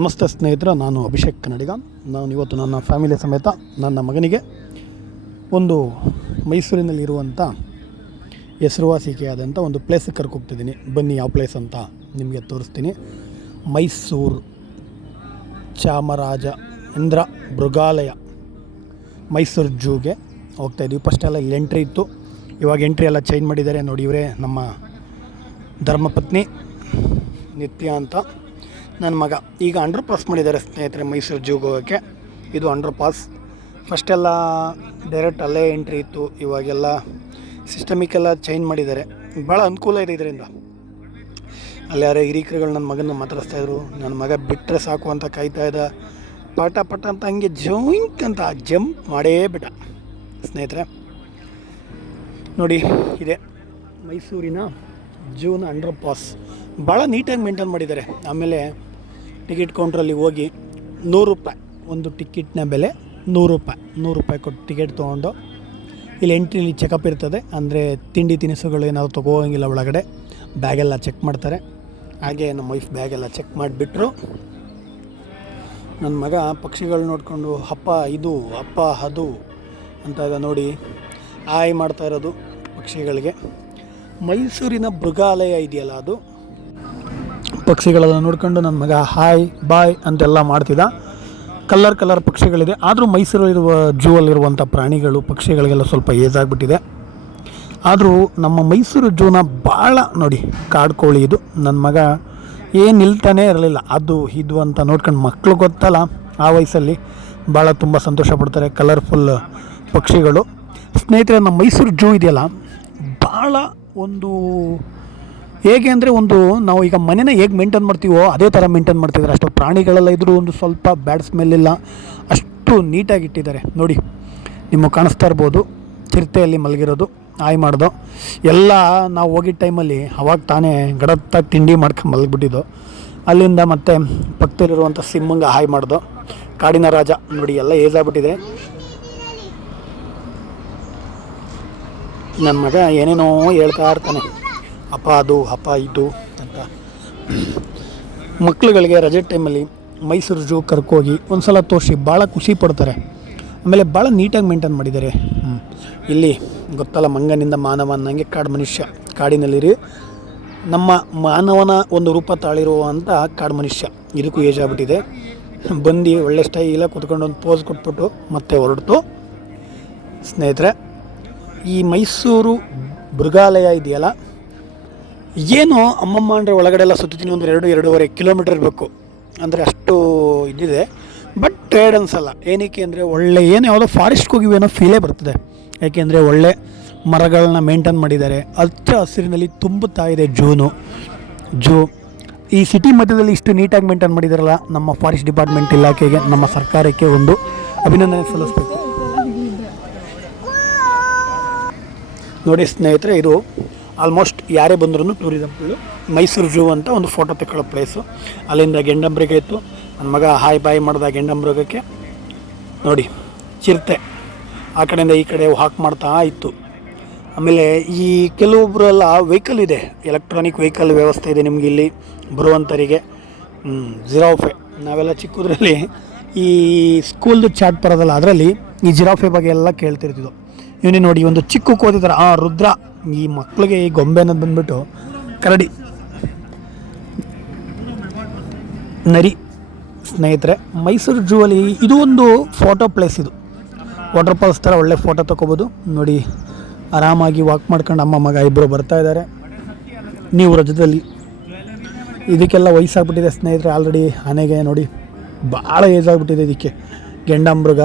ನಮಸ್ತೆ ಸ್ನೇಹಿತರೆ, ನಾನು ಅಭಿಷೇಕ್ ಕನ್ನಡಿಗ. ನಾನು ಇವತ್ತು ನನ್ನ ಫ್ಯಾಮಿಲಿ ಸಮೇತ ನನ್ನ ಮಗನಿಗೆ ಒಂದು ಮೈಸೂರಿನಲ್ಲಿರುವಂಥ ಹೆಸರುವಾಸಿಕೆಯಾದಂಥ ಒಂದು ಪ್ಲೇಸಿಗೆ ಕರ್ಕೋಗ್ತಿದ್ದೀನಿ ಬನ್ನಿ ಯಾವ ಪ್ಲೇಸ್ ಅಂತ ನಿಮಗೆ ತೋರಿಸ್ತೀನಿ. ಮೈಸೂರು ಚಾಮರಾಜ ಇಂದ್ರ ಮೃಗಾಲಯ. ಮೈಸೂರು ಜೂಗೆ ಹೋಗ್ತಾ ಇದ್ವಿ. ಫಸ್ಟ್ ಎಲ್ಲ ಇಲ್ಲಿ ಎಂಟ್ರಿ ಇತ್ತು. ಇವಾಗ ಎಂಟ್ರಿ ಎಲ್ಲ ಚೇಂಜ್ ಮಾಡಿದ್ದಾರೆ. ನೋಡಿ ಇವರೇ ನಮ್ಮ ಧರ್ಮಪತ್ನಿ ನಿತ್ಯ ಅಂತ. ನನ್ನ ಮಗ. ಈಗ ಅಂಡರ್ ಪಾಸ್ ಮಾಡಿದ್ದಾರೆ ಸ್ನೇಹಿತರೆ ಮೈಸೂರು ಜೂಗೆ ಹೋಗೋಕ್ಕೆ ಇದು ಅಂಡರ್ ಪಾಸ್ ಫಸ್ಟೆಲ್ಲ ಡೈರೆಕ್ಟ್ ಅಲ್ಲೇ ಎಂಟ್ರಿ ಇತ್ತು. ಇವಾಗೆಲ್ಲ ಸಿಸ್ಟಮಿಕ್ ಎಲ್ಲ ಚೇಂಜ್ ಮಾಡಿದ್ದಾರೆ. ಭಾಳ ಅನುಕೂಲ ಇದೆ ಇದರಿಂದ. ಅಲ್ಲಿ ಯಾರೇ ಹಿರೀಕರುಗಳು ನನ್ನ ಮಗನ ಮಾತಾಡಿಸ್ತಾಯಿದ್ರು ನನ್ನ ಮಗ ಬಿಟ್ಟರೆ ಸಾಕು ಅಂತ ಕಾಯ್ತಾ ಇದ್ದ. ಪಟ ಪಟ ಅಂತ ಹಂಗೆ ಜೋಯಿಂಕ್ ಅಂತ ಜಂಪ್ ಮಾಡೇ ಬಿಟ್ಟ. ಸ್ನೇಹಿತರೆ, ನೋಡಿ ಇದೆ. ಮೈಸೂರಿನ ಜೂನ್ ಅಂಡರ್ ಪಾಸ್ ಭಾಳ ನೀಟಾಗಿ ಮೇಂಟೈನ್ ಮಾಡಿದ್ದಾರೆ. ಆಮೇಲೆ ಟಿಕೆಟ್ ಕೌಂಟ್ರಲ್ಲಿ ಹೋಗಿ ನೂರು ರೂಪಾಯಿ, ಒಂದು ಟಿಕೆಟ್ನ ಬೆಲೆ ನೂರು ರೂಪಾಯಿ ನೂರು ರೂಪಾಯಿ ಕೊಟ್ಟು ಟಿಕೆಟ್ ತೊಗೊಂಡು ಇಲ್ಲಿ ಎಂಟ್ರಿಲಿ ಚೆಕಪ್ ಇರ್ತದೆ. ಅಂದರೆ ತಿಂಡಿ ತಿನಿಸುಗಳು ಏನಾದರೂ ತೊಗೋಂಗಿಲ್ಲ ಒಳಗಡೆ. ಬ್ಯಾಗೆಲ್ಲ ಚೆಕ್ ಮಾಡ್ತಾರೆ. ಹಾಗೆ ನಮ್ಮ ವೈಫ್ ಬ್ಯಾಗೆಲ್ಲ ಚೆಕ್ ಮಾಡಿಬಿಟ್ರು. ನನ್ನ ಮಗ ಪಕ್ಷಿಗಳು ನೋಡಿಕೊಂಡು ಅಪ್ಪ ಇದು ಅಪ್ಪ ಅದು ಅಂತ ಇದೆ ನೋಡಿ ಆಯ್ ಮಾಡ್ತಾ ಇರೋದು ಪಕ್ಷಿಗಳಿಗೆ. ಮೈಸೂರಿನ ಮೃಗಾಲಯ ಇದೆಯಲ್ಲ ಅದು? ಪಕ್ಷಿಗಳೆಲ್ಲ ನೋಡ್ಕೊಂಡು ನನ್ನ ಮಗ ಹಾಯ್ ಬಾಯ್ ಅಂತೆಲ್ಲ ಮಾಡ್ತಿದ್ದ. ಕಲ್ಲರ್ ಕಲರ್ ಪಕ್ಷಿಗಳಿದೆ. ಆದರೂ ಮೈಸೂರಲ್ಲಿರುವ ಜೂ ಅಲ್ಲಿರುವಂಥ ಪ್ರಾಣಿಗಳು, ಪಕ್ಷಿಗಳಿಗೆಲ್ಲ ಸ್ವಲ್ಪ ಏಜಾಗ್ಬಿಟ್ಟಿದೆ ಆದರೂ ನಮ್ಮ ಮೈಸೂರು ಜೂನ ಭಾಳ ನೋಡಿ, ಕಾಡು ಕೋಳಿ ಇದು. ನನ್ನ ಮಗ ಏನು ನಿಲ್ತಾನೇ ಇರಲಿಲ್ಲ. ಅದು, ಇದು ಅಂತ ನೋಡ್ಕೊಂಡು ಮಕ್ಕಳು ಗೊತ್ತಲ್ಲ, ಆ ವಯಸ್ಸಲ್ಲಿ ಭಾಳ ತುಂಬ ಸಂತೋಷ ಪಡ್ತಾರೆ ಕಲರ್ಫುಲ್ ಪಕ್ಷಿಗಳು. ಸ್ನೇಹಿತರೆ, ನಮ್ಮ ಮೈಸೂರು ಜೂ ಇದೆಯಲ್ಲ ಭಾಳ ಒಂದು ಹೇಗೆ ಅಂದರೆ ಒಂದು ನಾವು ಈಗ ಮನೇನ ಹೇಗೆ ಮೇಂಟೈನ್ ಮಾಡ್ತೀವೋ ಅದೇ ಥರ ಮೇಂಟೈನ್ ಮಾಡ್ತಿದ್ದಾರೆ ಅಷ್ಟು ಪ್ರಾಣಿಗಳೆಲ್ಲ ಇದ್ದರೂ ಒಂದು ಸ್ವಲ್ಪ ಬ್ಯಾಡ್ ಸ್ಮೆಲ್ ಇಲ್ಲ. ಅಷ್ಟು ನೀಟಾಗಿ ಇಟ್ಟಿದ್ದಾರೆ. ನೋಡಿ, ನಿಮಗೆ ಕಾಣಿಸ್ತಾ ಇರ್ಬೋದು. ಚಿರತೆಯಲ್ಲಿ ಮಲಗಿರೋದು ಆಯ್ ಮಾಡ್ದು. ಎಲ್ಲ ನಾವು ಹೋಗಿದ್ದ ಟೈಮಲ್ಲಿ ಅವಾಗ ತಾನೇ ಗಡತ್ತಾಗಿ ತಿಂಡಿ ಮಾಡ್ಕೊಂಡು ಮಲಗಿಬಿಟ್ಟಿದ್ದು. ಅಲ್ಲಿಂದ ಮತ್ತೆ ಪಕ್ಕದಲ್ಲಿರುವಂಥ ಸಿಮ್ಮಂಗೆ ಹಾಯ್ ಮಾಡ್ದು. ಕಾಡಿನ ರಾಜ, ನೋಡಿ, ಎಲ್ಲ ಏಜ್ ಆಗಿಬಿಟ್ಟಿದೆ. ನನ್ನ ಮಗ ಏನೇನೋ ಹೇಳ್ತಾ ಇರ್ತಾನೆ. ಅಪ್ಪ ಅದು ಅಪ್ಪ ಇದು ಅಂತ. ಮಕ್ಳುಗಳಿಗೆ ರಜೆ ಟೈಮಲ್ಲಿ ಮೈಸೂರು ಜೂ ಕರ್ಕೋಗಿ ಒಂದು ಸಲ ತೋರಿಸಿ ಭಾಳ ಖುಷಿ ಪಡ್ತಾರೆ. ಆಮೇಲೆ ಭಾಳ ನೀಟಾಗಿ ಮೇಂಟೈನ್ ಮಾಡಿದ್ದಾರೆ. ಇಲ್ಲಿ ಗೊತ್ತಲ್ಲ ಮಂಗನಿಂದ ಮಾನವ ಅನ್ನಂಗೆ ಕಾಡು ಮನುಷ್ಯ. ಕಾಡಿನಲ್ಲಿರಿ ನಮ್ಮ ಮಾನವನ ಒಂದು ರೂಪ ತಾಳಿರುವಂಥ ಕಾಡು ಮನುಷ್ಯ. ಇದಕ್ಕೂ ಏಜ್ ಆಗ್ಬಿಟ್ಟಿದೆ. ಬಂದು ಒಳ್ಳೆ ಸ್ಟೈಲ ಕೂತ್ಕೊಂಡು ಒಂದು ಪೋಸ್ ಕೊಟ್ಬಿಟ್ಟು ಮತ್ತೆ ಹೊರಡ್ತು. ಸ್ನೇಹಿತರೆ, ಈ ಮೈಸೂರು ಮೃಗಾಲಯ ಇದೆಯಲ್ಲ ಏನು ಅಮ್ಮಮ್ಮ ಅಂದರೆ ಒಳಗಡೆ ಎಲ್ಲ ಸುತ್ತೀನಿ ಒಂದು ಎರಡು, ಎರಡೂವರೆ ಕಿಲೋಮೀಟರ್ ಇರಬೇಕು. ಅಂದರೆ ಅಷ್ಟು ಇದಿದೆ. ಬಟ್ ಟ್ರೇಡ್ ಅನ್ಸಲ್ಲ. ಏನಕ್ಕೆ ಅಂದರೆ ಒಳ್ಳೆ ಏನು ಯಾವುದೋ ಫಾರೆಸ್ಟ್ಗೆ ಹೋಗಿವಿ ಅನ್ನೋ ಫೀಲೇ ಬರ್ತದೆ. ಯಾಕೆಂದರೆ ಒಳ್ಳೆ ಮರಗಳನ್ನ ಮೇಂಟೈನ್ ಮಾಡಿದ್ದಾರೆ. ಹಚ್ಚ ಹಸಿರಿನಲ್ಲಿ ತುಂಬುತ್ತಾ ಇದೆ ಜೂನು. ಜೂ. ಈ ಸಿಟಿ ಮಧ್ಯದಲ್ಲಿ ಇಷ್ಟು ನೀಟಾಗಿ ಮೇಂಟೈನ್ ಮಾಡಿದಾರಲ್ಲ, ನಮ್ಮ ಫಾರೆಸ್ಟ್ ಡಿಪಾರ್ಟ್ಮೆಂಟ್ ಇಲಾಖೆಗೆ, ನಮ್ಮ ಸರ್ಕಾರಕ್ಕೆ ಒಂದು ಅಭಿನಂದನೆ ಸಲ್ಲಿಸಬೇಕು. ನೋಡಿ ಸ್ನೇಹಿತರೆ, ಇದು ಆಲ್ಮೋಸ್ಟ್ ಯಾರೇ ಬಂದ್ರೂ ಟೂರಿಸಮ್ಗಳು ಮೈಸೂರು ಜೂ ಅಂತ ಒಂದು ಫೋಟೋ ತೆಕ್ಕೊಳ್ಳೋ ಪ್ಲೇಸು. ಅಲ್ಲಿಂದ ಗೆಂಡಂಬ್ರಿಗೆ ಇತ್ತು. ನನ್ನ ಮಗ ಹಾಯ್ ಬಾಯ್ ಮಾಡಿದ ಗೆಂಡಮೃಗಕ್ಕೆ ನೋಡಿ, ಚಿರತೆ. ಆ ಕಡೆಯಿಂದ ಈ ಕಡೆ ವಾಕ್ ಮಾಡ್ತಾ ಇತ್ತು. ಆಮೇಲೆ ಈ ಕೆಲವೊಬ್ಬರೆಲ್ಲ ವೆಹಿಕಲ್ ಇದೆ. ಎಲೆಕ್ಟ್ರಾನಿಕ್ ವೆಹಿಕಲ್ ವ್ಯವಸ್ಥೆ ಇದೆ ನಿಮಗೆ ಇಲ್ಲಿ ಬರುವಂಥರಿಗೆ ಜಿರಾಫೆ. ನಾವೆಲ್ಲ ಚಿಕ್ಕದ್ರಲ್ಲಿ ಈ ಸ್ಕೂಲ್ದು ಚಾಟ್ ಬರೋದಲ್ಲ, ಅದರಲ್ಲಿ ಈ ಜಿರಾಫೆ ಬಗ್ಗೆ ಎಲ್ಲ ಕೇಳ್ತಿರ್ತಿದ್ವು. ಇವನೇ ನೋಡಿ ಒಂದು ಚಿಕ್ಕ ಕೋತಿದ್ದಾರೆ ಆ ರುದ್ರ, ಈ ಮಕ್ಕಳಿಗೆ ಈ ಗೊಂಬೆ ಅನ್ನೋದು ಬಂದ್ಬಿಟ್ಟು ಕರಡಿ. ನರಿ. ಸ್ನೇಹಿತರೆ, ಮೈಸೂರು ಅಲ್ಲಿ ಇದು ಒಂದು ಫೋಟೋ ಪ್ಲೇಸ್ ಇದು. ವಾಟರ್ ಫಾಲ್ಸ್ ಥರ ಒಳ್ಳೆ ಫೋಟೋ ತೊಗೋಬೋದು. ನೋಡಿ, ಆರಾಮಾಗಿ ವಾಕ್ ಮಾಡ್ಕೊಂಡು ಅಮ್ಮ, ಮಗ ಇಬ್ಬರು ಬರ್ತಾ ಇದ್ದಾರೆ. ನೀವು ರಜದಲ್ಲಿ. ಇದಕ್ಕೆಲ್ಲ ವಯಸ್ಸಾಗ್ಬಿಟ್ಟಿದೆ ಸ್ನೇಹಿತರೆ ಆಲ್ರೆಡಿ ಆನೆಗೆ ನೋಡಿ ಭಾಳ ಏಜ್ ಆಗಿಬಿಟ್ಟಿದೆ ಇದಕ್ಕೆ. ಗೆಂಡಾಮೃಗ.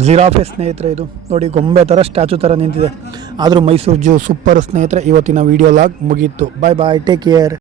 ಜಿರಾಫೆ ಸ್ನೇಹಿತರೆ, ಇದು ನೋಡಿ ಗೊಂಬೆ ಥರ ಸ್ಟ್ಯಾಚು ಥರ ನಿಂತಿದೆ. ಆದರೂ ಮೈಸೂರು ಜೂ ಸೂಪರ್ ಸ್ನೇಹಿತರೆ, ಇವತ್ತಿನ ವೀಡಿಯೋ ಲಾಗ್ ಮುಗೀತು. ಬಾಯ್ ಬಾಯ್ ಟೇಕ್ ಕೇರ್